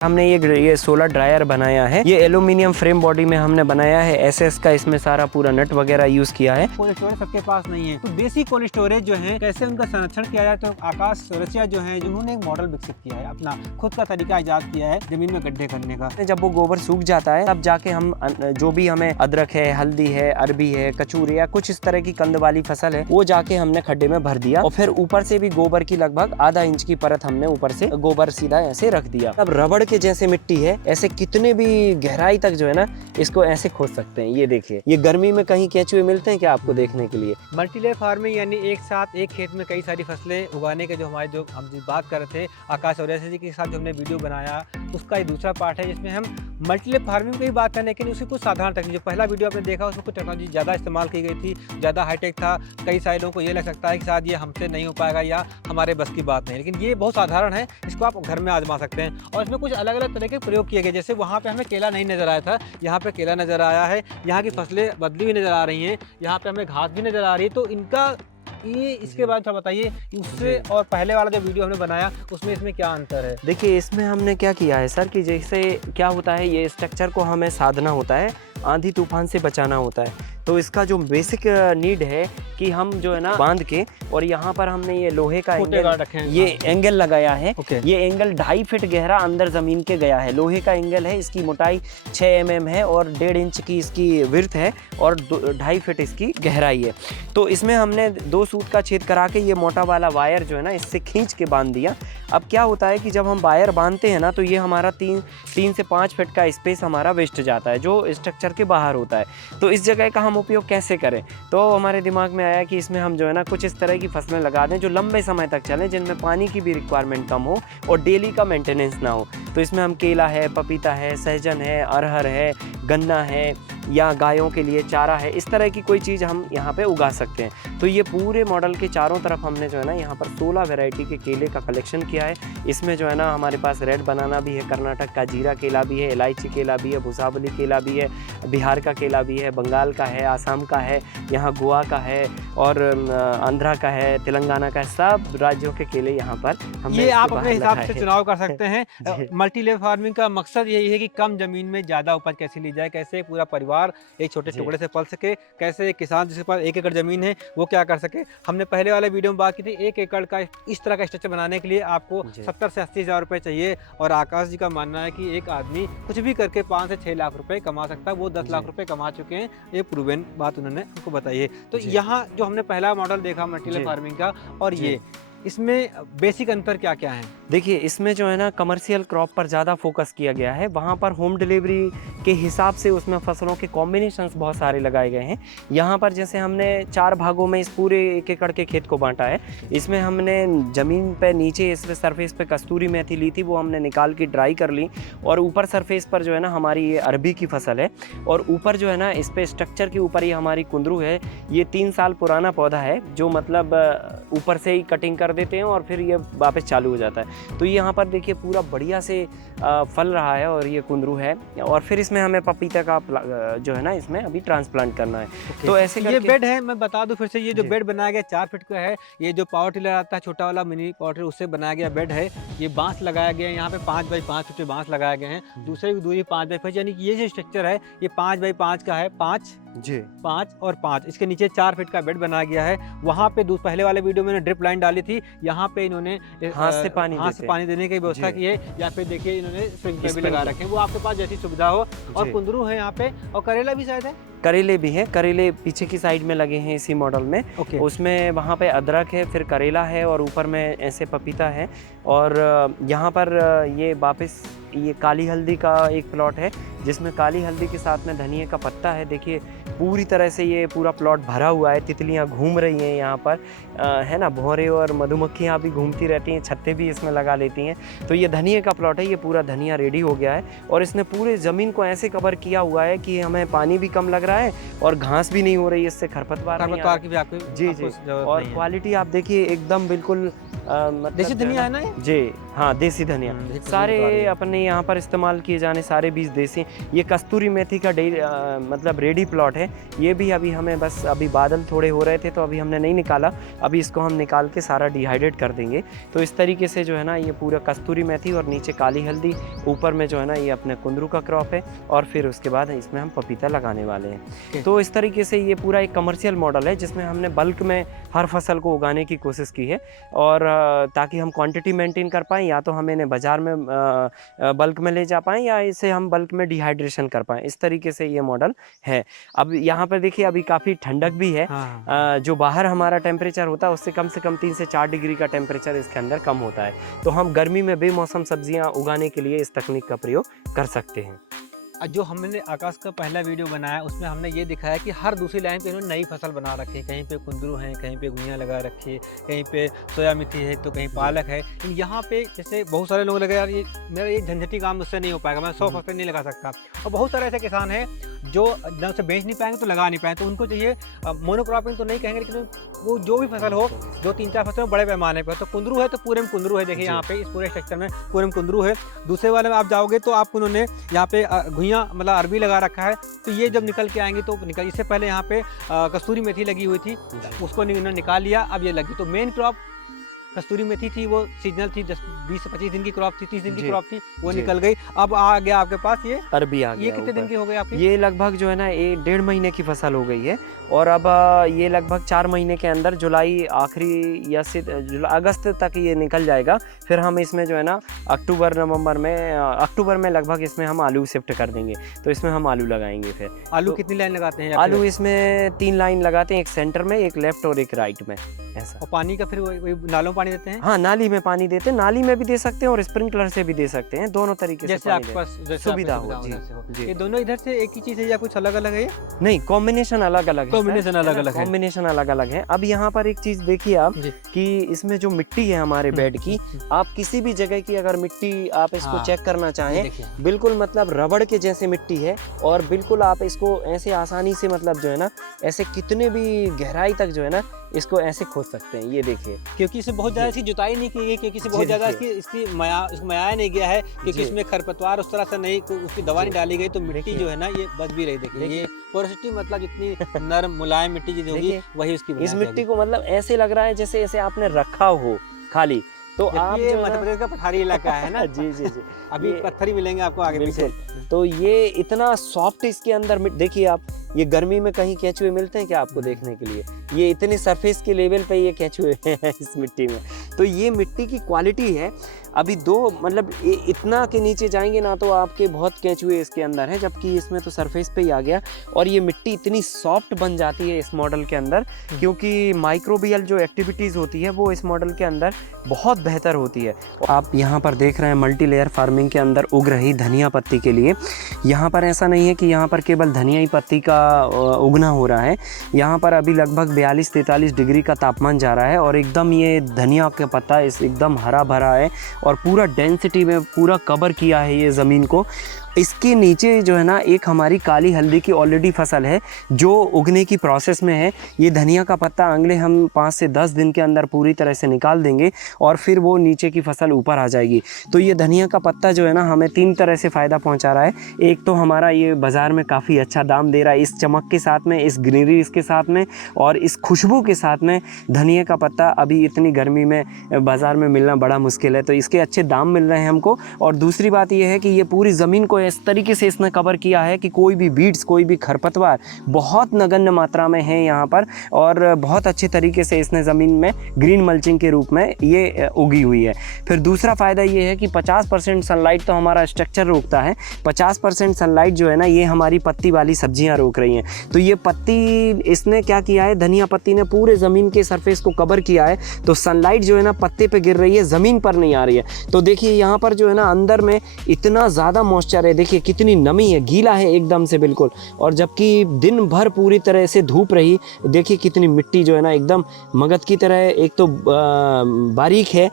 हमने ये solar dryer बनाया है। ये एल्यूमिनियम फ्रेम बॉडी में हमने बनाया है। एसएस का इसमें सारा पूरा नट वगैरह यूज किया है। कोल्ड स्टोरेज सबके पास नहीं है, तो बेसिक कोल्ड स्टोरेज जो है कैसे उनका संरक्षण किया जाए, तो आकाश चौरसिया जो है उन्होंने एक मॉडल विकसित किया है, अपना खुद का तरीका इजाद किया है जमीन में गड्ढे करने का। जब वो गोबर सूख जाता है तब जाके हम जो भी हमें अदरक है, हल्दी है, अरबी है, कचूरी या कुछ इस तरह की कंद वाली फसल है वो जाके हमने खड्डे में भर दिया और फिर ऊपर से भी गोबर की लगभग आधा इंच की परत हमने ऊपर से गोबर सीधा ऐसे रख दिया। अब रबड़ के जैसे मिट्टी है, ऐसे कितने भी गहराई तक जो है ना इसको ऐसे खोद सकते हैं। ये देखिए, ये गर्मी में कहीं केंचुए मिलते हैं क्या आपको देखने के लिए? मल्टीलेयर फार्मिंग यानी एक साथ एक खेत में कई सारी फसलें उगाने के जो हम जिस बात कर रहे थे आकाश चौरसिया जी के साथ जो हमने वीडियो बनाया उसका ये दूसरा पार्ट है, जिसमें हम मल्टीलेयर फार्मिंग की बात करें, लेकिन उसकी कुछ साधारण तकनीक। जो पहला वीडियो आपने देखा उसमें कुछ टेक्नोलॉजी ज़्यादा इस्तेमाल की गई थी, ज़्यादा हाईटेक था। कई सारे लोगों को ये लग सकता है कि शायद ये हमसे नहीं हो पाएगा या हमारे बस की बात नहीं, लेकिन ये बहुत साधारण है, इसको आप घर में आजमा सकते हैं। और इसमें कुछ अलग अलग तरह के प्रयोग किए गए, जैसे वहाँ पे हमें केला नहीं नज़र आया था, यहाँ पे केला नज़र आया है, यहाँ की फसलें बदली हुई नज़र आ रही हैं, यहाँ पे हमें घास भी नज़र आ रही है। तो इनका ये इसके बाद थोड़ा बताइए उससे और पहले वाला जो वीडियो हमने बनाया उसमें इसमें क्या अंतर है? देखिए, इसमें हमने क्या किया है सर कि जैसे क्या होता है, ये स्ट्रक्चर को हमें साधना होता है, आंधी तूफान से बचाना होता है। तो इसका जो बेसिक नीड है कि हम जो है ना बांध के, और यहाँ पर हमने ये लोहे का एंगल लगाया है। ये एंगल 2.5 फीट गहरा अंदर जमीन के गया है। लोहे का एंगल है, इसकी मोटाई 6 mm है और 1.5 इंच की इसकी विड्थ है और 2.5 फीट इसकी गहराई है। तो इसमें हमने 2 सूत का छेद करा के ये मोटा वाला वायर जो है ना इससे खींच के बांध दिया। अब क्या होता है कि जब हम वायर बांधते हैं ना तो ये हमारा 3 से 5 फीट का स्पेस हमारा वेस्ट जाता है जो स्ट्रक्चर के बाहर होता है। तो इस जगह का हम उपयोग कैसे करें? तो हमारे दिमाग में आया कि इसमें हम जो है ना कुछ इस तरह की फसलें लगा दें जो लंबे समय तक चलें, जिनमें पानी की भी रिक्वायरमेंट कम हो और डेली का मेंटेनेंस ना हो। तो इसमें हम केला है, पपीता है, सहजन है, अरहर है, गन्ना है या गायों के लिए चारा है, इस तरह की कोई चीज़ हम यहाँ पे उगा सकते हैं। तो ये पूरे मॉडल के चारों तरफ हमने जो है ना यहाँ पर 16 वैरायटी के केले का कलेक्शन किया है। इसमें जो है ना हमारे पास रेड बनाना भी है, कर्नाटक का जीरा केला भी है, इलायची केला भी है, भुसावली केला भी है, बिहार का केला भी है, बंगाल का है, आसाम का है, यहाँ गोवा का है और आंध्रा का है, तेलंगाना का है। सब राज्यों के केले यहाँ पर हम ये आप अपने हिसाब से चुनाव कर सकते हैं। मल्टीलेयर फार्मिंग का मकसद यही है कि कम जमीन में ज़्यादा उपज कैसे ली जाए, कैसे पूरा परिवार एक छोटे टुकड़े से पल सके, कैसे एक किसान जिसके पास 1 एकड़ जमीन है वो क्या कर सके। हमने पहले वाले वीडियो में बात की थी 1 एकड़ का इस तरह का स्ट्रक्चर बनाने के लिए आपको 70 से 80 हज़ार रुपये चाहिए, और आकाश जी का मानना है कि एक आदमी कुछ भी करके 5 से 6 लाख रुपए कमा सकता है। वो 10 लाख रुपए कमा चुके हैं, ये प्रूवन बात उन्होंने हमको बताई है। तो यहाँ जो हमने पहला मॉडल देखा मल्टीलेयर फार्मिंग का और ये इसमें बेसिक अंतर क्या क्या है? देखिए, इसमें जो है ना कमर्शियल क्रॉप पर ज़्यादा फोकस किया गया है। वहाँ पर होम डिलीवरी के हिसाब से उसमें फसलों के कॉम्बिनेशंस बहुत सारे लगाए गए हैं। यहाँ पर जैसे हमने 4 भागों में इस पूरे 1 एकड़ के खेत को बांटा है। इसमें हमने ज़मीन पे नीचे इस सरफेस पे कस्तूरी मेथी ली थी, वो हमने निकाल के ड्राई कर ली, और ऊपर सरफेस पर जो है ना हमारी ये अरबी की फसल है, और ऊपर जो है ना इस पे स्ट्रक्चर के ऊपर ये हमारी कुंदरू है। ये 3 साल पुराना पौधा है जो मतलब ऊपर से ही कटिंग कर देते हैं और फिर ये वापस चालू हो जाता है। तो ये यहाँ पर देखिए पूरा बढ़िया से फल रहा है और ये कुंदरू है, और फिर इसमें हमें पपीता का जो है ना इसमें अभी ट्रांसप्लांट करना है। तो ऐसे ये बेड है, मैं बता दूं फिर से, ये जो बेड बनाया गया 4 फीट का है। ये जो पावर टिलर आता है छोटा वाला मिनी पावर टिलर, उससे बनाया गया बेड है। ये बांस लगाया गया है, यहाँ पे 5 बाई 5 फीट बांस लगाए गए हैं। दूसरे की दूरी 5 बाई 5, यानी कि ये जो स्ट्रक्चर है ये 5 बाई 5 का है, 5 और 5। इसके नीचे 4 फीट का बेड बनाया गया है। वहाँ पे पहले वाले वीडियो में ड्रिप लाइन डाली थी, यहाँ पे इन्होंने हाथ से पानी देने की व्यवस्था की है। या फिर देखिए इन्होंने स्प्रिंकलर भी लगा रखे हैं, वो आपके पास जैसी सुविधा हो। और कुंदरू है यहाँ पे, और करेला भी शायद है, करेले भी हैं। करेले पीछे की साइड में लगे हैं इसी मॉडल में। उसमें वहाँ पे अदरक है, फिर करेला है, और ऊपर में ऐसे पपीता है। और यहाँ पर ये वापस ये काली हल्दी का एक प्लॉट है जिसमें काली हल्दी के साथ में धनिया का पत्ता है। देखिए पूरी तरह से ये पूरा प्लॉट भरा हुआ है, तितलियाँ घूम रही हैं यहाँ पर, है ना, भौरे और मधुमक्खियाँ भी घूमती रहती हैं, छत्ते भी इसमें लगा लेती हैं। तो ये धनिया का प्लॉट है, ये पूरा धनिया रेडी हो गया है, और इसने पूरे ज़मीन को ऐसे कवर किया हुआ है कि हमें पानी भी कम लग रहा है और घास भी नहीं हो रही है, इससे खरपतवार की भी आपको जी। और क्वालिटी आप देखिए एकदम बिल्कुल मतलब देसी जो है धनिया है ना ये? जी हाँ, देसी धनिया देसी खुशबू सारे तो आ रही है। अपने यहाँ पर इस्तेमाल किए जाने सारे बीज देसी। ये कस्तूरी मेथी का मतलब रेडी प्लॉट है। ये भी अभी हमें बस अभी बादल थोड़े हो रहे थे तो अभी हमने नहीं निकाला, अभी इसको हम निकाल के सारा डिहाइड्रेट कर देंगे। तो इस तरीके से जो है ना ये पूरा कस्तूरी मेथी और नीचे काली हल्दी, ऊपर में जो है ना ये अपने कुंदरू का क्रॉप है और फिर उसके बाद इसमें हम पपीता लगाने वाले हैं। तो इस तरीके से ये पूरा एक कमर्शियल मॉडल है जिसमें हमने बल्क में हर फसल को उगाने की कोशिश की है, और ताकि हम क्वांटिटी मेंटेन कर पाएँ, या तो हम इन्हें बाज़ार में बल्क में ले जा पाएँ या इसे हम बल्क में डिहाइड्रेशन कर पाएँ। इस तरीके से ये मॉडल है। अब यहाँ पर देखिए अभी काफ़ी ठंडक भी है। हाँ। जो बाहर हमारा टेम्परेचर होता है उससे कम 3 से 4 डिग्री का टेम्परेचर इसके अंदर कम होता है। तो हम गर्मी में बेमौसम सब्जियां उगाने के लिए इस तकनीक का प्रयोग कर सकते हैं। जो हमने आकाश का पहला वीडियो बनाया उसमें हमने ये दिखाया कि हर दूसरी लाइन पे इन्होंने नई फसल बना रखी है। कहीं पे कुंदरू है, कहीं पे घुइयाँ लगा रखी है, कहीं पे सोया मेथी है, तो कहीं पालक है। यहाँ पे जैसे बहुत सारे लोग लगे यार ये मेरा ये झंझटी काम मुझसे नहीं हो पाएगा, मैं 100 फसल नहीं लगा सकता। और बहुत सारे ऐसे किसान हैं जो न उसे बेच नहीं पाएंगे तो लगा नहीं पाएंगे, तो उनको चाहिए मोनोक्रॉपिंग तो नहीं कहेंगे लेकिन वो जो भी फसल हो, जो 3-4 फसल बड़े पैमाने पर। तो कुंदरू है तो पूरे में कुंदरू है, देखिए यहाँ पे इस पूरे स्ट्रक्चर में पूरे में कुंदरू है। दूसरे वाले में आप जाओगे तो आपको उन्होंने यहाँ पे घुइयाँ मतलब अरबी लगा रखा है। तो ये जब निकल के आएंगे तो निकल, इससे पहले यहाँ पे कस्तूरी मेथी लगी हुई थी, उसको इन्होंने निकाल लिया, अब ये लगी। तो मेन क्रॉप कस्तूरी मेथी थी, वो सीजनल थी, 20 से 25 दिन की क्रॉप थी, 30 दिन की क्रॉप थी, वो निकल गई। अब आ गया आपके पास ये अरबी आ गया। ये कितने दिन की हो गई आपकी? ये लगभग जो है ना 1.5 महीने की फसल हो गई है, और अब ये लगभग 4 महीने के अंदर जुलाई आखिरी या अगस्त तक ये निकल जाएगा। फिर हम इसमें जो है ना अक्टूबर में लगभग इसमें हम आलू शिफ्ट कर देंगे। तो इसमें हम आलू लगाएंगे। फिर आलू तो कितनी लाइन लगाते हैं? आलू इसमें 3 लाइन लगाते हैं, एक सेंटर में, एक लेफ्ट और एक राइट में, ऐसा। और पानी का फिर वही नालों में पानी देते हैं? हाँ, नाली में पानी देते हैं, नाली में भी दे सकते हैं और स्प्रिंकलर से भी दे सकते हैं, दोनों तरीके से जैसे आपके पास सुविधा हो। जी जी। ये दोनों इधर से एक ही चीज है या कुछ अलग अलग है? नहीं, कॉम्बिनेशन अलग अलग है। कॉम्बिनेशन अलग अलग है। कॉम्बिनेशन अलग अलग है। अब यहाँ पर एक चीज देखिए आप कि इसमें जो मिट्टी है हमारे बेड की, आप किसी भी जगह की अगर मिट्टी आप इसको चेक करना चाहें, बिल्कुल मतलब रबड़ के जैसे मिट्टी है, और बिल्कुल आप इसको ऐसे आसानी से मतलब जो है ना ऐसे कितने भी गहराई तक जो है ना इसको ऐसे खोद सकते हैं। ये देखिए, क्योंकि इससे बहुत ज़्यादा इसकी जुताई नहीं की गई, क्योंकि इससे बहुत ज़्यादा इसकी मयाया नहीं गया है, क्योंकि इसमें खरपतवार उस तरह से नहीं, उसकी दवा नहीं डाली गई, तो मिट्टी जो है ना ये बच भी रही। देखिए ये पोरोसिटी मतलब जितनी नरम मुलायम मिट्टी जो होगी वही उसकी। इस मिट्टी को मतलब ऐसे लग रहा है जैसे ऐसे आपने रखा हो खाली। तो आप ये मध्य प्रदेश का पठारी इलाका है ना। जी जी जी। अभी पत्थर ही मिलेंगे आपको आगे पीछे। तो ये इतना सॉफ्ट इसके अंदर देखिए आप, ये गर्मी में कहीं केंचुए मिलते हैं क्या आपको देखने के लिए? ये इतने सरफेस के लेवल पे ये केंचुए हैं इस मिट्टी में। तो ये मिट्टी की क्वालिटी है। अभी मतलब इतना के नीचे जाएंगे ना तो आपके बहुत केंचुए इसके अंदर हैं, जबकि इसमें तो सरफेस पे ही आ गया। और ये मिट्टी इतनी सॉफ्ट बन जाती है इस मॉडल के अंदर, क्योंकि माइक्रोबियल जो एक्टिविटीज़ होती है वो इस मॉडल के अंदर बहुत बेहतर होती है। आप यहाँ पर देख रहे हैं मल्टी लेयर फार्मिंग के अंदर उग रही धनिया पत्ती के लिए। यहाँ पर ऐसा नहीं है कि यहाँ पर केवल धनिया ही पत्ती का उगना हो रहा है। यहाँ पर अभी लगभग 42-43 डिग्री का तापमान जा रहा है, और एकदम ये धनिया का पत्ता एकदम हरा भरा है, और पूरा डेंसिटी में पूरा कवर किया है ये ज़मीन को। इसके नीचे जो है ना एक हमारी काली हल्दी की ऑलरेडी फसल है जो उगने की प्रोसेस में है। ये धनिया का पत्ता अगले हम 5 से 10 दिन के अंदर पूरी तरह से निकाल देंगे, और फिर वो नीचे की फसल ऊपर आ जाएगी। तो ये धनिया का पत्ता जो है ना हमें 3 तरह से फ़ायदा पहुंचा रहा है। एक तो हमारा ये बाज़ार में काफ़ी अच्छा दाम दे रहा है, इस चमक के साथ में, इस ग्रीनरी इसके साथ में, और इस खुशबू के साथ में। धनिया का पत्ता अभी इतनी गर्मी में बाज़ार में मिलना बड़ा मुश्किल है, तो इसके अच्छे दाम मिल रहे हैं हमको। और दूसरी बात ये है कि ये पूरी ज़मीन को इस तरीके से इसने कवर किया है कि कोई भी बीड्स, कोई भी खरपतवार बहुत नगण्य मात्रा में है यहाँ पर, और बहुत अच्छे तरीके से इसने ज़मीन में ग्रीन मल्चिंग के रूप में ये उगी हुई है। फिर दूसरा फ़ायदा ये है कि 50% सनलाइट तो हमारा स्ट्रक्चर रोकता है, 50% सनलाइट जो है ना ये हमारी पत्ती वाली सब्जियाँ रोक रही हैं। तो ये पत्ती इसने क्या किया है, धनिया पत्ती ने पूरे ज़मीन के सरफेस को कवर किया है, तो सनलाइट जो है ना पत्ते पे गिर रही है, ज़मीन पर नहीं आ रही है। तो देखिए यहाँ पर जो है ना अंदर में इतना ज़्यादा मॉइस्चर है, देखिए कितनी नमी है, गीला है एकदम से बिल्कुल। और जबकि दिन भर पूरी तरह से धूप रही, देखिए कितनी मिट्टी जो है ना एकदम मगध की तरह, एक तो बारीक है,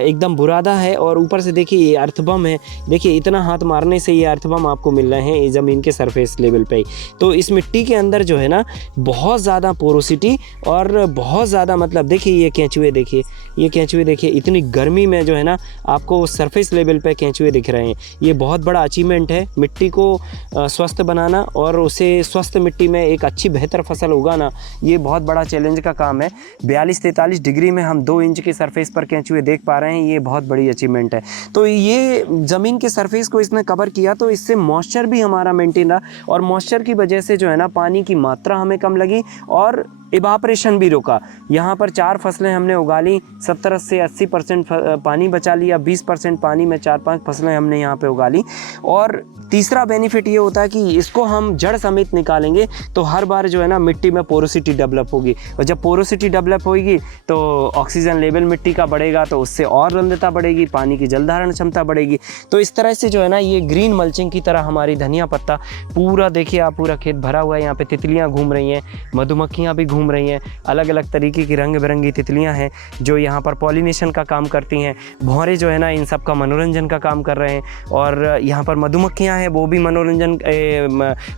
एकदम बुरादा है, और ऊपर से देखिए ये अर्थबम है। देखिए इतना हाथ मारने से ये अर्थबम आपको मिल रहे हैं ज़मीन के सरफेस लेवल पे ही। तो इस मिट्टी के अंदर जो है ना बहुत ज़्यादा पोरोसिटी और बहुत ज़्यादा मतलब देखिए ये केंचुए, देखिए ये केंचुए देखिए इतनी गर्मी में जो है ना आपको सरफेस लेवल पे केंचुए दिख रहे हैं। ये बहुत बड़ा अचीवमेंट है, मिट्टी को स्वस्थ बनाना और उसे स्वस्थ मिट्टी में एक अच्छी बेहतर फसल उगाना, ये बहुत बड़ा चैलेंज का काम है। 42-43 डिग्री में हम 2 इंच की सरफेस पर केंचुए देख पा रहे हैं, ये बहुत बड़ी अचीवमेंट है। तो ये ज़मीन के सरफेस को इसने कवर किया, तो इससे मॉइस्चर भी हमारा मेंटेन रहा और मॉइस्चर की वजह से जो है ना पानी की मात्रा हमें कम लगी और इवापरेशन भी रुका। यहाँ पर 4 फसलें हमने उगा ली, 70 से 80% पानी बचा लिया, 20% पानी में 4-5 फसलें हमने यहाँ पे उगा ली। और तीसरा बेनिफिट ये होता है कि इसको हम जड़ समेत निकालेंगे तो हर बार जो है ना मिट्टी में पोरोसिटी डेवलप होगी, और जब पोरोसिटी डेवलप होगी तो ऑक्सीजन लेवल मिट्टी का बढ़ेगा, तो उससे और रंधता बढ़ेगी, पानी की जल धारण क्षमता बढ़ेगी। तो इस तरह से जो है ना ये ग्रीन मल्चिंग की तरह हमारी धनिया पत्ता पूरा, देखिए आप पूरा खेत भरा हुआ है। यहाँ पे तितलियाँ घूम रही हैं, मधुमक्खियाँ भी घूम रही हैं, अलग अलग तरीके की रंग बिरंगी तितलियाँ हैं जो यहाँ पर पॉलिनेशन का काम करती हैं। भौरे जो है ना इन सब का मनोरंजन का काम कर रहे हैं, और यहाँ पर मधुमक्खियाँ हैं वो भी मनोरंजन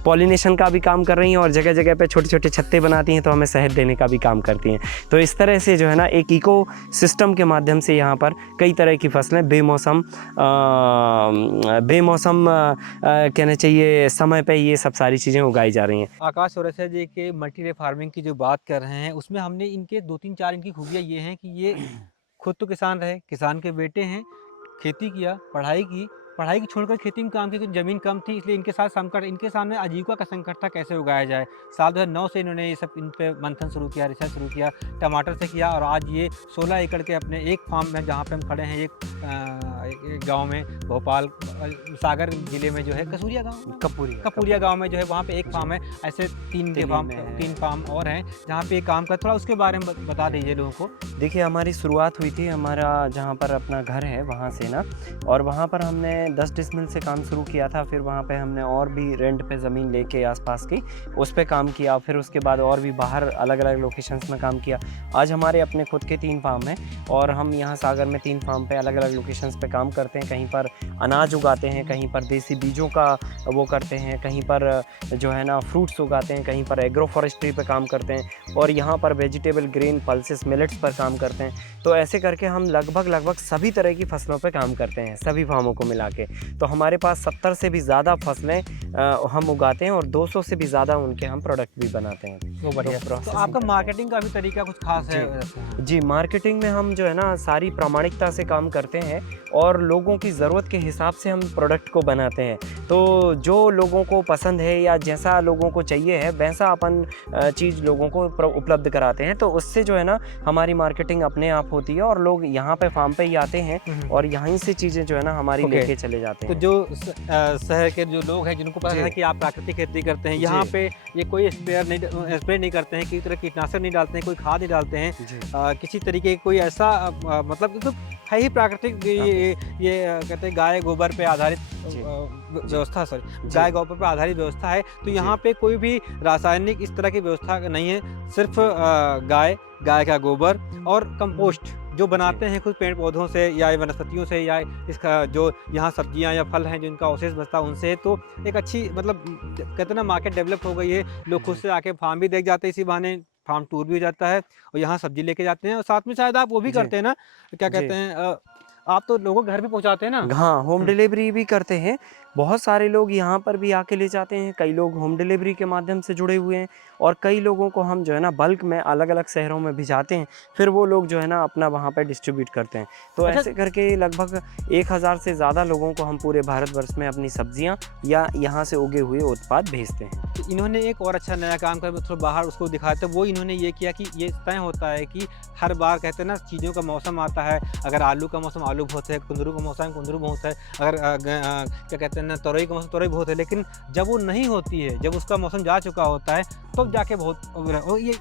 पॉलिनेशन का भी काम कर रही हैं, और जगह जगह पे छोटे छोटे छत्ते बनाती हैं तो हमें शहद देने का भी काम करती हैं। तो इस तरह से जो है ना एक इको सिस्टम के माध्यम से यहाँ पर कई तरह की फसलें बेमौसम कहना चाहिए समय पे ये सब सारी चीज़ें उगाई जा रही हैं। आकाश चौरसिया जी के मल्टी लेयर फार्मिंग की जो बात कर रहे हैं उसमें हमने इनके 2-3-4 इनकी खूबियाँ ये हैं कि ये खुद तो किसान रहे, किसान के बेटे हैं, खेती किया, पढ़ाई की छोड़कर खेती में काम किया क्योंकि ज़मीन कम थी, इसलिए इनके साथ संकट, इनके सामने आजीविका का संकट था कैसे उगाया जाए। साल 2009 से इन्होंने ये सब इन पे मंथन शुरू किया, रिसर्च शुरू किया, टमाटर से किया, और आज ये 16 एकड़ के अपने एक फार्म में जहाँ पे हम खड़े हैं, एक गांव में भोपाल सागर जिले में जो है कसूरिया गांव, कपूरिया गांव में जो है वहाँ पे एक फार्म है। ऐसे 3 फार्म और हैं जहाँ पे काम कर, थोड़ा उसके बारे में बता दीजिए लोगों को। देखिए हमारी शुरुआत हुई थी हमारा जहाँ पर अपना घर है वहाँ से ना, और वहाँ पर हमने 10 डिसमिल से काम शुरू किया था। फिर वहाँ पे हमने और भी रेंट पे ज़मीन लेके आसपास की उस पे काम किया, फिर उसके बाद और भी बाहर अलग अलग लोकेशंस में काम किया। आज हमारे अपने खुद के 3 फार्म हैं, और हम यहाँ सागर में 3 फार्म पे अलग अलग लोकेशंस पे काम करते हैं। कहीं पर अनाज उगाते हैं, कहीं पर देसी बीजों का वो करते हैं, कहीं पर जो है ना फ्रूट्स उगाते हैं, कहीं पर एग्रो फॉरेस्ट्री पे काम करते हैं, और यहाँ पर वेजिटेबल, ग्रेन, पल्सेस, मिलेट्स पर काम करते हैं। तो ऐसे करके हम लगभग सभी तरह की फसलों पे काम करते हैं, सभी फार्मों को मिला के। तो हमारे पास 70 से भी ज़्यादा फसलें हम उगाते हैं, और 200 से भी ज़्यादा उनके हम प्रोडक्ट भी बनाते हैं। वो बढ़िया। तो आपका मार्केटिंग का भी तरीका कुछ खास है? जी, मार्केटिंग में हम जो है ना सारी प्रामाणिकता से काम करते हैं, और लोगों की ज़रूरत के हिसाब से हम प्रोडक्ट को बनाते हैं। तो जो लोगों को पसंद है या जैसा लोगों को चाहिए है वैसा अपन चीज़ लोगों को उपलब्ध कराते हैं। तो उससे जो है ना हमारी मार्केटिंग अपने आप होती है, और लोग यहाँ पे फार्म पे ही आते हैं और यहीं से चीज़ें जो है ना हमारी लेके चले जाते हैं। तो जो शहर के जो लोग हैं जिनको पता है कि आप प्राकृतिक खेती करते हैं, यहाँ पे ये कोई स्प्रे नहीं करते हैं, किसी तरह कीटनाशक नहीं डालते हैं, कोई खाद नहीं डालते हैं, किसी तरीके कोई ऐसा मतलब तो है ही प्राकृतिक, ये कहते हैं गाय गोबर पे आधारित व्यवस्था, गाय गोबर पर आधारित व्यवस्था है। तो यहाँ पे कोई भी रासायनिक इस तरह की व्यवस्था नहीं है, सिर्फ गाय का गोबर और कंपोस्ट जो बनाते हैं खुद पेड़ पौधों से या वनस्पतियों से, या इसका जो यहाँ सब्जियाँ या फल हैं जिनका अवशेष बचता है उनसे। तो एक अच्छी मतलब कहते हैं ना मार्केट डेवलप हो गई है, लोग खुद से आके फार्म भी देख जाते हैं, इसी बहाने फार्म टूर भी हो जाता है, और यहाँ सब्जी लेके जाते हैं। और साथ में शायद आप वो भी करते हैं ना, क्या कहते हैं, आप तो लोगों के घर भी पहुँचाते हैं ना? हाँ, होम डिलीवरी भी करते हैं। बहुत सारे लोग यहाँ पर भी आके ले जाते हैं, कई लोग होम डिलीवरी के माध्यम से जुड़े हुए हैं, और कई लोगों को हम जो है ना बल्क में अलग अलग शहरों में भिजाते हैं, फिर वो लोग जो है ना अपना वहाँ पे डिस्ट्रीब्यूट करते हैं। तो ऐसे करके लगभग 1000 से ज़्यादा लोगों को हम पूरे भारतवर्ष में अपनी सब्जियाँ या यहाँ से उगे हुए उत्पाद भेजते हैं। तो इन्होंने एक और अच्छा नया काम कर थोड़ा बाहर उसको दिखाते, वो इन्होंने ये किया कि ये तय होता है कि हर बार कहते हैं ना चीज़ों का मौसम आता है, अगर आलू का मौसम आलू बहुत है, कुंदरू का मौसम कुंदरू बहुत है, अगर क्या कहते हैं ना तोरई का मौसम तोरई बहुत है, लेकिन जब वो नहीं होती है, जब उसका मौसम जा चुका होता है तब जाके बहुत ये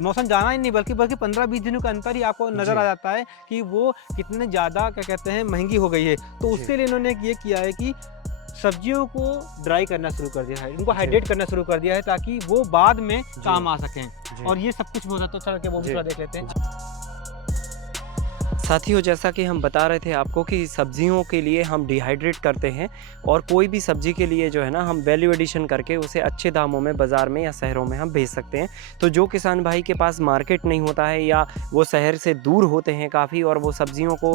मौसम जाना ही नहीं बल्कि 15-20 दिनों का अंतर ही आपको नज़र आ जाता है कि वो कितने ज़्यादा क्या कहते हैं महंगी हो गई है। तो उसके लिए इन्होंने ये किया है कि सब्जियों को ड्राई करना शुरू कर दिया है, उनको हाइड्रेट करना शुरू कर दिया है ताकि वो बाद में काम आ सकें। और ये सब कुछ हो जाता है, चल के वो भी थोड़ा देख लेते हैं। साथियों, जैसा कि हम बता रहे थे आपको कि सब्जियों के लिए हम डिहाइड्रेट करते हैं और कोई भी सब्जी के लिए जो है ना हम वैल्यू एडिशन करके उसे अच्छे दामों में बाज़ार में या शहरों में हम भेज सकते हैं। तो जो किसान भाई के पास मार्केट नहीं होता है या वो शहर से दूर होते हैं काफ़ी और वो सब्जियों को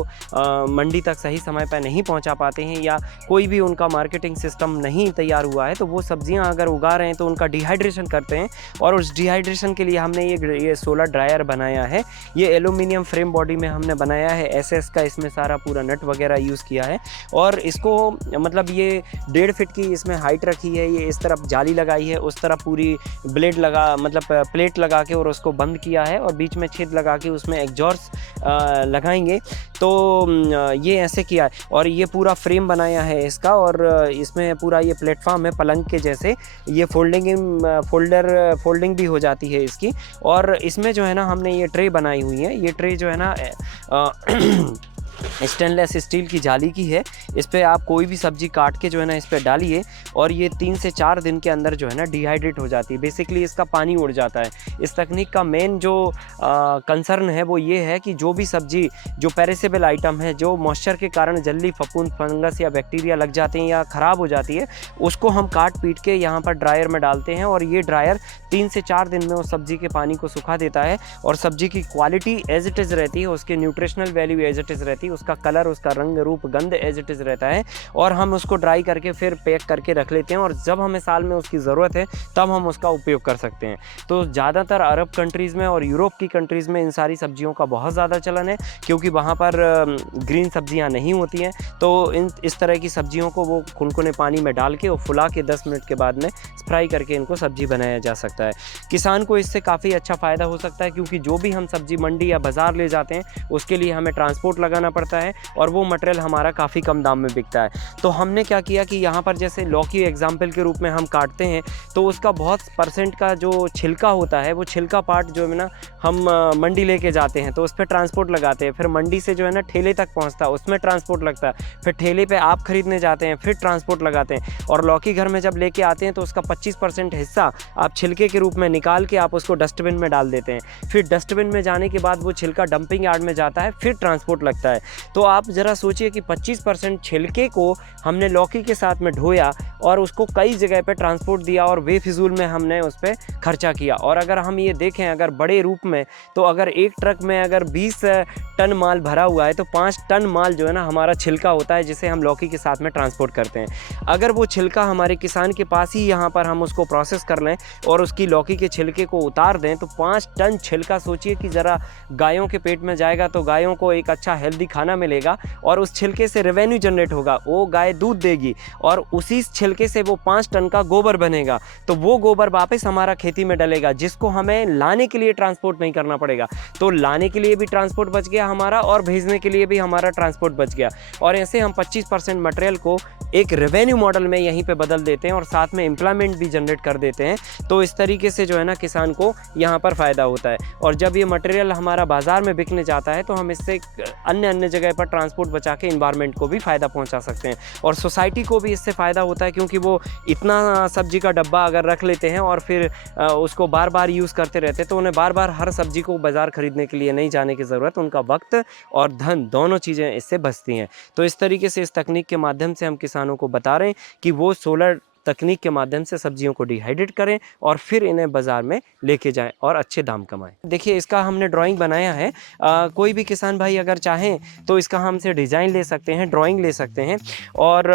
मंडी तक सही समय पर नहीं पहुंचा पाते हैं या कोई भी उनका मार्केटिंग सिस्टम नहीं तैयार हुआ है, तो वो सब्जियां अगर उगा रहे हैं तो उनका डिहाइड्रेशन करते हैं। और उस डिहाइड्रेशन के लिए हमने ये सोलर ड्रायर बनाया है। ये एल्यूमिनियम फ्रेम बॉडी में हमने बनाया है, एसएस का इसमें सारा पूरा नट वगैरह यूज़ किया है। और इसको मतलब ये 1.5 फीट की इसमें हाइट रखी है, ये इस तरफ जाली लगाई है, उस तरफ पूरी ब्लेड लगा मतलब प्लेट लगा के और उसको बंद किया है और बीच में छेद लगा के उसमें एग्जॉस्ट लगाएंगे। तो ये ऐसे किया है और ये पूरा फ्रेम बनाया है इसका और इसमें पूरा ये प्लेटफॉर्म है पलंग के जैसे। ये फोल्डिंग भी हो जाती है इसकी। और इसमें जो है ना हमने ये ट्रे बनाई हुई है। ये ट्रे जो है ना स्टेनलेस स्टील की जाली की है। इस पर आप कोई भी सब्जी काट के जो है ना इस पर डालिए और ये 3 से 4 दिन के अंदर जो है ना डिहाइड्रेट हो जाती है। बेसिकली इसका पानी उड़ जाता है। इस तकनीक का मेन जो कंसर्न है वो ये है कि जो भी सब्जी जो पेरिसेबल आइटम है, जो मॉइस्चर के कारण जल्दी फफूंद, फंगस या बैक्टीरिया लग जाते हैं या ख़राब हो जाती है, उसको हम काट पीट के यहाँ पर ड्रायर में डालते हैं और ये ड्रायर 3 से 4 दिन में उस सब्जी के पानी को सुखा देता है और सब्जी की क्वालिटी एज इट इज़ रहती है, उसके nutritional value as it is रहती है, उसका कलर, उसका रंग रूप गंध एज इट इज़ रहता है। और हम उसको ड्राई करके फिर पैक करके रख लेते हैं और जब हमें साल में उसकी ज़रूरत है तब हम उसका उपयोग कर सकते हैं। तो ज़्यादातर अरब कंट्रीज़ में और यूरोप की कंट्रीज़ में इन सारी सब्जियों का बहुत ज़्यादा चलन है, क्योंकि वहाँ पर ग्रीन सब्जियाँ नहीं होती हैं। तो इस तरह की सब्जियों को वो कुनकुने पानी में डाल के और फुला के 10 मिनट के बाद में फ्राई करके इनको सब्जी बनाया जा सकता है। किसान को इससे काफ़ी अच्छा फ़ायदा हो सकता है, क्योंकि जो भी हम सब्जी मंडी या बाज़ार ले जाते हैं उसके लिए हमें ट्रांसपोर्ट लगाना पड़ता है और वो मटेरियल हमारा काफ़ी कम दाम में बिकता है। तो हमने क्या किया कि यहाँ पर जैसे लौकी एग्जाम्पल के रूप में हम काटते हैं तो उसका बहुत % का जो छिलका होता है, वो छिलका पार्ट जो है ना हम मंडी लेके जाते हैं तो उस पर ट्रांसपोर्ट लगाते हैं। फिर मंडी से जो है ना ठेले तक पहुँचता है, उसमें ट्रांसपोर्ट लगता है। फिर ठेले पे आप खरीदने जाते हैं, फिर ट्रांसपोर्ट लगाते हैं। और लौकी घर में जब लेके आते हैं तो उसका 25% हिस्सा आप छिलके के रूप में निकाल के आप उसको डस्टबिन में डाल देते हैं। फिर डस्टबिन में जाने के बाद वो छिलका डंपिंग यार्ड में जाता है, फिर ट्रांसपोर्ट लगता है। तो आप ज़रा सोचिए कि 25% छिलके को हमने लौकी के साथ में ढोया और उसको कई जगह पे ट्रांसपोर्ट दिया और बेफिजूल में हमने उस पर खर्चा किया। और अगर हम ये देखें अगर बड़े रूप में, तो अगर एक ट्रक में अगर 20 टन माल भरा हुआ है तो 5 टन माल जो है ना हमारा छिलका होता है, जिसे हम लौकी के साथ में ट्रांसपोर्ट करते हैं। अगर वो छिलका हमारे किसान के पास ही यहाँ पर हम उसको प्रोसेस कर लें और उसकी लौकी के छिलके को उतार दें तो 5 टन छिलका, सोचिए कि ज़रा गायों के पेट में जाएगा तो गायों को एक अच्छा हेल्दी खाना मिलेगा और उस छिलके से रेवेन्यू जनरेट होगा। वो गाय दूध देगी और उसी छिलके से वो 5 टन का गोबर बनेगा। तो वो गोबर वापस हमारा खेती में डलेगा, जिसको हमें लाने के लिए ट्रांसपोर्ट नहीं करना पड़ेगा। तो लाने के लिए भी ट्रांसपोर्ट बच गया हमारा और भेजने के लिए भी हमारा ट्रांसपोर्ट बच गया। और ऐसे हम 25% मटेरियल को एक रेवेन्यू मॉडल में यहीं पे बदल देते हैं और साथ में एम्प्लॉयमेंट भी जनरेट कर देते हैं। तो इस तरीके से जो है ना किसान को यहाँ पर फ़ायदा होता है। और जब ये मटेरियल हमारा बाज़ार में बिकने जाता है तो हम इससे अन्य जगह पर ट्रांसपोर्ट बचा के इन्वायरमेंट को भी फ़ायदा पहुँचा सकते हैं और सोसाइटी को भी इससे फ़ायदा होता है, क्योंकि वो इतना सब्जी का डब्बा अगर रख लेते हैं और फिर उसको बार बार यूज़ करते रहते हैं तो उन्हें बार बार हर सब्जी को बाज़ार खरीदने के लिए नहीं जाने की ज़रूरत। उनका वक्त और धन दोनों चीज़ें इससे बचती हैं। तो इस तरीके से इस तकनीक के माध्यम से हम किसानों को बता रहे हैं कि वो सोलर तकनीक के माध्यम से सब्जियों को डिहाइड्रेट करें और फिर इन्हें बाज़ार में लेके जाएं और अच्छे दाम कमाएं। देखिए इसका हमने ड्राइंग बनाया है। कोई भी किसान भाई अगर चाहें तो इसका हमसे डिज़ाइन ले सकते हैं, ड्राइंग ले सकते हैं और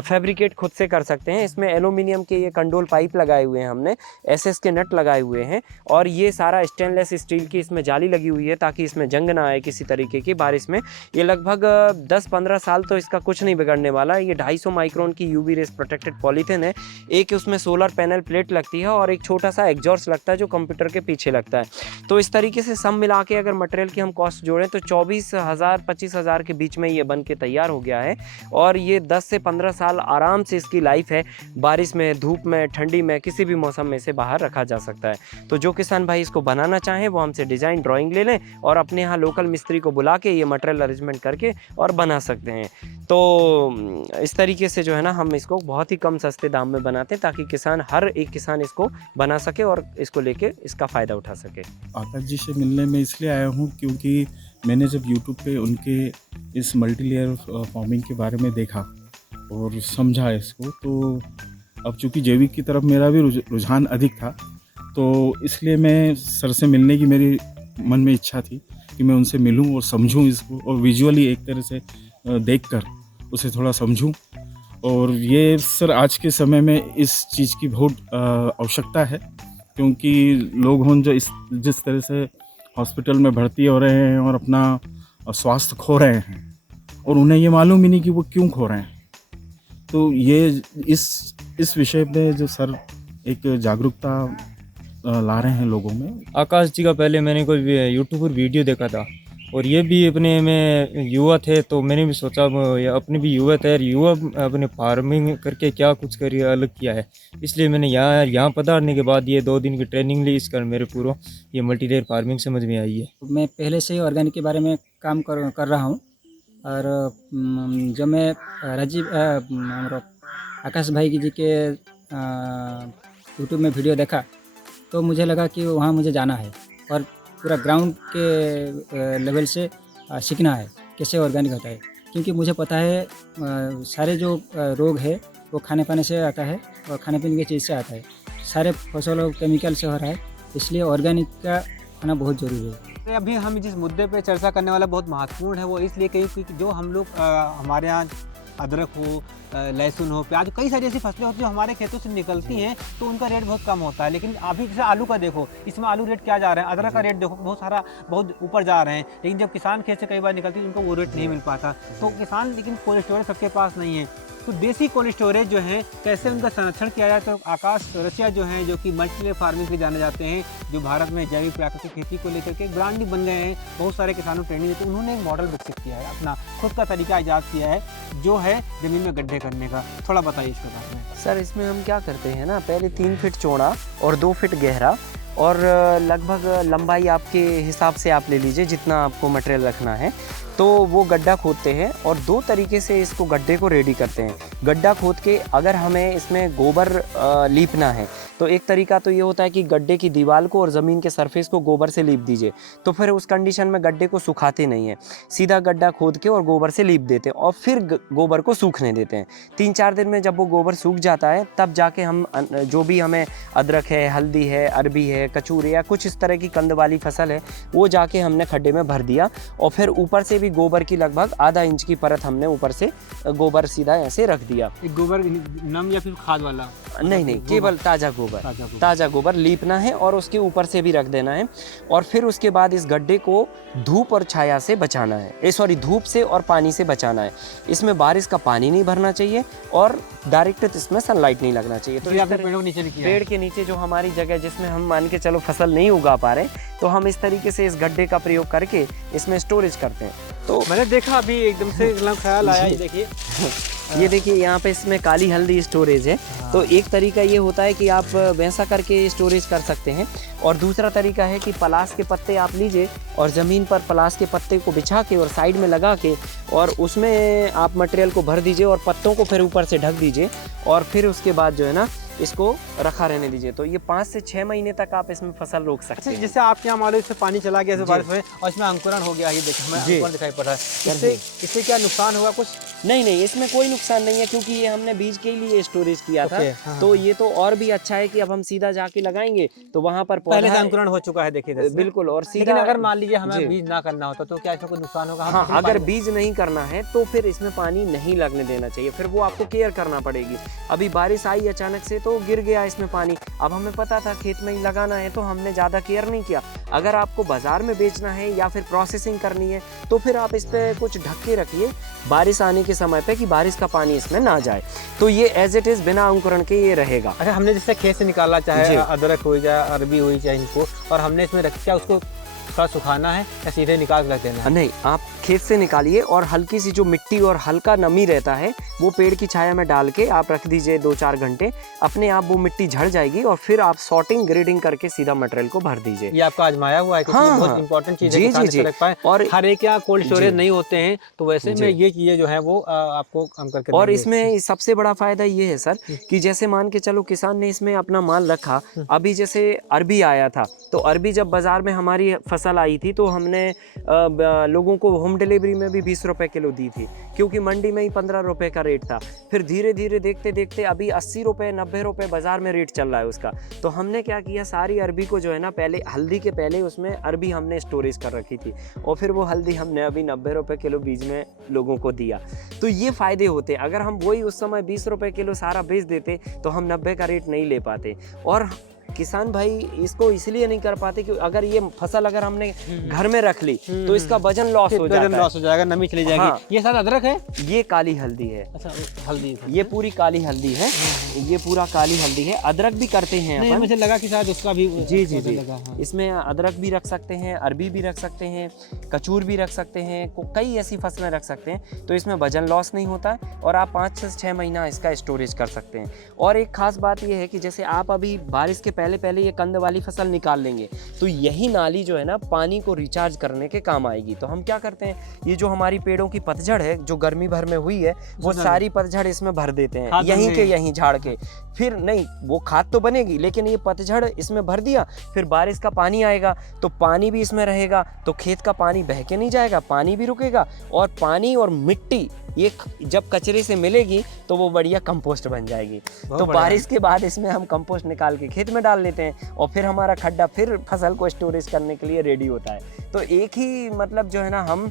फैब्रिकेट खुद से कर सकते हैं। इसमें एल्यूमिनियम के ये कंडोल पाइप लगाए हुए हैं हमने, एसएस के नट लगाए हुए हैं और ये सारा स्टेनलेस स्टील की इसमें जाली लगी हुई है ताकि इसमें जंग ना आए किसी तरीके की बारिश में। ये लगभग 10-15 साल तो इसका कुछ नहीं बिगड़ने वाला। ये 250 माइक्रोन की यूवी रेस प्रोटेक्टेड पॉलीथिन है। एक उसमें सोलर पैनल प्लेट लगती है और एक छोटा सा एग्जॉस्ट लगता है जो कंप्यूटर के पीछे लगता है। तो इस तरीके से सब मिला के अगर मटेरियल की हम कॉस्ट जोड़ें तो 24,000-25,000 के बीच में ये बन के तैयार हो गया है और ये 10 से 15 साल आराम से इसकी लाइफ है। बारिश में, धूप में, ठंडी में, किसी भी मौसम में इसे बाहर रखा जा सकता है। तो जो किसान भाई इसको बनाना चाहें वो हमसे डिज़ाइन ड्राइंग ले लें और अपने यहाँ लोकल मिस्त्री को बुला के ये मटेरियल अरेंजमेंट करके और बना सकते हैं। तो इस तरीके से जो है ना हम इसको बहुत ही कम सस्ते दाम में बनाते हैं ताकि हर एक किसान इसको बना सके और इसको लेके इसका फ़ायदा उठा सके। आकाश जी से मिलने में इसलिए आया हूँ क्योंकि मैंने जब यूट्यूब पे उनके इस मल्टी लेयर फार्मिंग के बारे में देखा और समझा इसको, तो अब चूँकि जैविक की तरफ मेरा भी रुझान अधिक था, तो इसलिए मैं सर से मिलने की मेरी मन में इच्छा थी कि मैं उनसे मिलूं और समझूं इसको, और विजुअली एक तरह से देखकर उसे थोड़ा समझूं। और ये सर आज के समय में इस चीज़ की बहुत आवश्यकता है, क्योंकि लोग हों जो जिस तरह से हॉस्पिटल में भर्ती हो रहे हैं और अपना स्वास्थ्य खो रहे हैं, और उन्हें ये मालूम ही नहीं कि वो क्यों खो रहे हैं। तो ये इस विषय में जो सर एक जागरूकता ला रहे हैं लोगों में। आकाश जी का पहले मैंने कोई यूट्यूब पर वीडियो देखा था, और ये भी अपने में युवा थे, तो मैंने भी सोचा अपने भी युवा थे, युवा अपने फार्मिंग करके क्या कुछ कर अलग किया है। इसलिए मैंने यहाँ पधारने के बाद ये 2 दिन की ट्रेनिंग ली, इसका मेरे पूरा ये मल्टी लेयर फार्मिंग समझ में आई है। मैं पहले से ही ऑर्गेनिक के बारे में काम कर रहा हूँ, और जब मैं आकाश भाई जी के यूट्यूब में वीडियो देखा, तो मुझे लगा कि वहाँ मुझे जाना है और पूरा ग्राउंड के लेवल से सीखना है कैसे ऑर्गेनिक होता है, क्योंकि मुझे पता है सारे जो रोग है वो खाने पाने से आता है और खाने पीने की चीज़ से आता है। सारे फसल केमिकल से हो रहा है, इसलिए ऑर्गेनिक का होना बहुत ज़रूरी है। अभी हम जिस मुद्दे पे चर्चा करने वाला बहुत महत्वपूर्ण है, वो इसलिए क्योंकि जो हम लोग हमारे यहाँ अदरक हो, लहसुन हो, प्याज, कई सारी ऐसी फसलें होती हैं जो हमारे खेतों से निकलती हैं, तो उनका रेट बहुत कम होता है। लेकिन अभी जैसे आलू का देखो, इसमें आलू रेट क्या जा रहा है, अदरक का रेट देखो बहुत ऊपर जा रहे हैं, लेकिन जब किसान खेत से कई बार निकलती है उनको वो रेट नहीं मिल पाता। तो किसान, लेकिन कोल्ड स्टोरेज सबके पास नहीं है, तो देसी कोल्ड स्टोरेज जो है कैसे उनका संरक्षण किया जाए। तो आकाश रसिया जो हैं, जो कि मल्टी लेयर फार्मिंग के जाने जाते हैं, जो भारत में जैविक प्राकृतिक खेती को लेकर के ब्रांड भी बन गए हैं, बहुत सारे किसानों को ट्रेनिंग देते हैं। उन्होंने एक मॉडल विकसित किया है, अपना खुद का तरीका ईजाद किया है, जो है ज़मीन में गड्ढे करने का। थोड़ा बताइए इसके बारे में। सर इसमें हम क्या करते हैं ना, पहले 3 फीट चौड़ा और 2 फीट गहरा, और लगभग लंबाई आपके हिसाब से आप ले लीजिए जितना आपको मटेरियल रखना है, तो वो गड्ढा खोदते हैं और 2 तरीके से इसको गड्ढे को रेडी करते हैं। गड्ढा खोद के अगर हमें इसमें गोबर लीपना है, तो एक तरीका तो ये होता है कि गड्ढे की दीवार को और ज़मीन के सरफेस को गोबर से लीप दीजिए, तो फिर उस कंडीशन में गड्ढे को सुखाते नहीं है, सीधा गड्ढा खोद के और गोबर से लीप देते हैं और फिर गोबर को सूखने देते हैं। 3-4 दिन में जब वो गोबर सूख जाता है, तब जाके हम जो भी हमें अदरक है, हल्दी है, अरबी है, कचूर या कुछ इस तरह की कंद वाली फसल है, वो जाके हमने खड्डे में भर दिया, और फिर ऊपर से भी गोबर की लगभग आधा इंच की परत हमने ऊपर से गोबर सीधा ऐसे रख दिया। एक गोबर नम या फिर खाद वाला? नहीं, केवल ताज़ा गोबर लीपना है और उसके ऊपर से भी रख देना है, और फिर उसके बाद इस गड्ढे को धूप और छाया से बचाना है, धूप से और पानी से बचाना है। इसमें बारिश का पानी नहीं भरना चाहिए और डायरेक्ट इसमें सनलाइट नहीं लगना चाहिए। तो पेड़ के नीचे जो हमारी जगह जिसमें हम मान के चलो फसल नहीं उगा पा रहे, तो हम इस तरीके से इस गड्ढे का प्रयोग करके इसमें स्टोरेज करते हैं। तो मैंने देखा अभी एकदम से ख्याल आया, ये देखिए ये देखिए यहाँ पे इसमें काली हल्दी स्टोरेज है। तो एक तरीका ये होता है कि आप वैसा करके स्टोरेज कर सकते हैं, और दूसरा तरीका है कि पलास के पत्ते आप लीजिए और ज़मीन पर पलास के पत्ते को बिछा के और साइड में लगा के और उसमें आप मटेरियल को भर दीजिए और पत्तों को फिर ऊपर से ढक दीजिए, और फिर उसके बाद जो है ना इसको रखा रहने दीजिए। तो ये 5 से 6 महीने तक आप इसमें फसल रोक सकते हैं। जैसे आपके यहाँ मान लो इसमें पानी चला गया बारिश में और इसमें अंकुरण हो गया, ये देखिए हमें अंकुरण दिखाई पड़ रहा है, इससे क्या नुकसान होगा कुछ? नहीं, इसमें कोई नुकसान नहीं है, क्योंकि ये हमने बीज के लिए स्टोरेज किया था। तो ये तो और भी अच्छा है कि अब हम सीधा जाके लगाएंगे तो वहाँ पर पहले से अंकुरण हो चुका है, देखिए बिल्कुल। और सीधा, लेकिन अगर मान लीजिए हमें बीज ना करना होता तो क्या इसमें कोई नुकसान होगा? हाँ, अगर बीज नहीं करना है तो फिर इसमें पानी नहीं लगने देना चाहिए, फिर वो आपको केयर करना पड़ेगी। अभी बारिश आई अचानक से तो गिर गया इसमें पानी, अब हमें पता था खेत में ही लगाना है तो हमने ज़्यादा केयर नहीं किया। अगर आपको बाजार में बेचना है या फिर प्रोसेसिंग करनी है तो फिर आप इस पर कुछ ढक के रखिए बारिश आने के समय पे, कि बारिश का पानी इसमें ना जाए, तो ये एज इट इज़ बिना अंकुरण के ये रहेगा। अच्छा, हमने जैसे खेत से निकाला, चाहे अदरक हो जाए, अरबी हुई, चाहे इनको, और हमने इसमें रख क्या उसको थोड़ा सुखाना है या सीधे निकाल रख देना है? नहीं, आप खेत से निकालिए और हल्की सी जो मिट्टी और हल्का नमी रहता है वो पेड़ की छाया में डाल के आप रख दीजिए 2-4 घंटे, अपने आप वो मिट्टी झड़ जाएगी और फिर आप सॉर्टिंग ग्रेडिंग करके सीधा मटेरियल को भर दीजिए। ये आपका आजमाया हुआ है? हाँ, बहुत इंपॉर्टेंट चीज़ है जी। रख पाए, और हर एक यहाँ कोल्ड स्टोरेज नहीं होते हैं, तो वैसे में ये चीज़ें जो है वो आपको हम करके। और इसमें सबसे बड़ा फायदा ये है सर कि जैसे मान के चलो किसान ने इसमें अपना माल रखा, अभी जैसे अरबी आया था, तो अरबी जब बाजार में हमारी फसल फसल आई थी तो हमने लोगों को होम डिलीवरी में भी 20 रुपए किलो दी थी, क्योंकि मंडी में ही 15 रुपए का रेट था। फिर धीरे धीरे देखते देखते अभी 80 रुपए 90 रुपए बाज़ार में रेट चल रहा है उसका। तो हमने क्या किया, सारी अरबी को जो है ना, पहले हल्दी के पहले उसमें अरबी हमने स्टोरेज कर रखी थी और फिर वो हल्दी हमने अभी 90 रुपए किलो बीज में लोगों को दिया। तो ये फ़ायदे होते। अगर हम वही उस समय 20 रुपए किलो सारा बेच देते तो हम 90 का रेट नहीं ले पाते। और किसान भाई इसको इसलिए नहीं कर पाते कि अगर ये फसल अगर हमने घर में रख ली तो इसका वजन लॉस हो जाता है, लॉस हो जाएगा, नमी चली जाएगी। हाँ। ये साथ अदरक है? ये काली हल्दी है। अच्छा, हल्दी है। ये पूरी काली हल्दी है, ये पूरा काली हल्दी है। अदरक भी करते हैं नहीं, अपन। मुझे लगा कि शायद उसका भी जी जी जी लगा, हाँ। इसमें अदरक भी रख सकते हैं, अरबी भी रख सकते हैं, कचूर भी रख सकते हैं, कई ऐसी फसलें रख सकते हैं। तो इसमें वजन लॉस नहीं होता है और आप 5 से 6 महीना इसका स्टोरेज कर सकते हैं। और एक खास बात ये है कि जैसे आप अभी बारिश के पहले पहले ये कंद वाली फसल निकाल लेंगे तो यही नाली जो है ना पानी को रिचार्ज करने के काम आएगी। तो हम क्या करते हैं, ये जो हमारी पेड़ों की पतझड़ है जो गर्मी भर में हुई है वो सारी पतझड़ इसमें भर देते हैं, यहीं के यहीं झाड़ के। फिर नहीं, वो खाद तो बनेगी लेकिन ये पतझड़ इसमें भर दिया, फिर बारिश का पानी आएगा तो पानी भी इसमें रहेगा, तो खेत का पानी बह के नहीं जाएगा, पानी भी रुकेगा। और पानी और मिट्टी ये जब कचरे से मिलेगी तो वो बढ़िया कंपोस्ट बन जाएगी। तो बारिश के बाद इसमें हम कंपोस्ट निकाल के खेत में डाल देते हैं और फिर हमारा खड्डा फिर फसल को स्टोरेज करने के लिए रेडी होता है। तो एक ही मतलब जो है ना, हम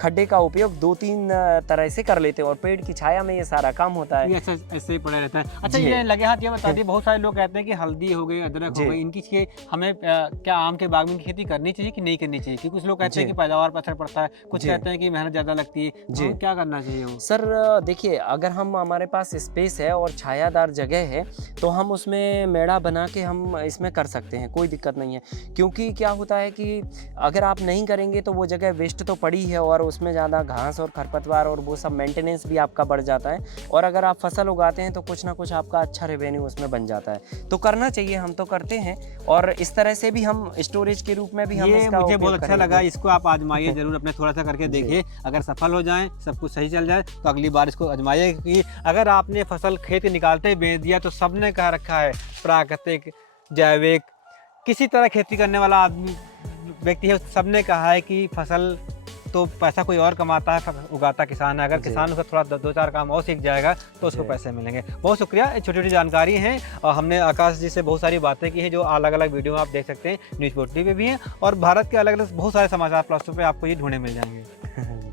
खड्डे का उपयोग 2-3 तरह से कर लेते हैं और पेड़ की छाया में ये सारा काम होता है। ये ऐसे ही पड़ा रहता है। अच्छा, ये लगे हाथ ये बता दिए, बहुत सारे लोग कहते हैं कि हल्दी हो गई, अदरक हो गई, इनकी हमें क्या आम के बाग में खेती करनी चाहिए कि नहीं करनी चाहिए? क्योंकि कुछ लोग कहते हैं कि पैदावार पर असर पड़ता है, कुछ कहते हैं कि मेहनत ज़्यादा लगती है। तो क्या करना चाहिए? सर देखिए, अगर हम हमारे पास स्पेस है और छायादार जगह है तो हम उसमें मेड़ा बना के हम इसमें कर सकते हैं, कोई दिक्कत नहीं है। क्योंकि क्या होता है कि अगर आप नहीं करेंगे तो वो जगह वेस्ट तो पड़ी है और उसमें ज़्यादा घास और खरपतवार और वो सब मेंटेनेंस भी आपका बढ़ जाता है। और अगर आप फसल उगाते हैं तो कुछ ना कुछ आपका अच्छा रेवेन्यू उसमें बन जाता है। तो करना चाहिए, हम तो करते हैं। और इस तरह से भी हम स्टोरेज के रूप में भी हम इसका मुझे उपयोग बहुत अच्छा करेंगे। लगा। इसको आप आजमाइए जरूर, अपने थोड़ा सा करके देखिए। अगर सफल हो जाएं, सब कुछ सही चल जाए तो अगली बार इसको आजमाइए। क्योंकि अगर आपने फसल खेत निकालते ही बेच दिया तो सबने कहा रखा है प्राकृतिक, जैविक, किसी तरह खेती करने वाला आदमी व्यक्ति है, सबने कहा है कि फसल तो पैसा कोई और कमाता है, उगाता किसान है। अगर किसान उसका थोड़ा 2-4 काम और सीख जाएगा तो उसको पैसे मिलेंगे। बहुत शुक्रिया, छोटी छोटी जानकारी हैं और हमने आकाश जी से बहुत सारी बातें की हैं जो अलग अलग वीडियो में आप देख सकते हैं। न्यूज़ 40 पे भी हैं और भारत के अलग अलग बहुत सारे समाचार प्लस पे आपको ये ढूंढे मिल जाएंगे।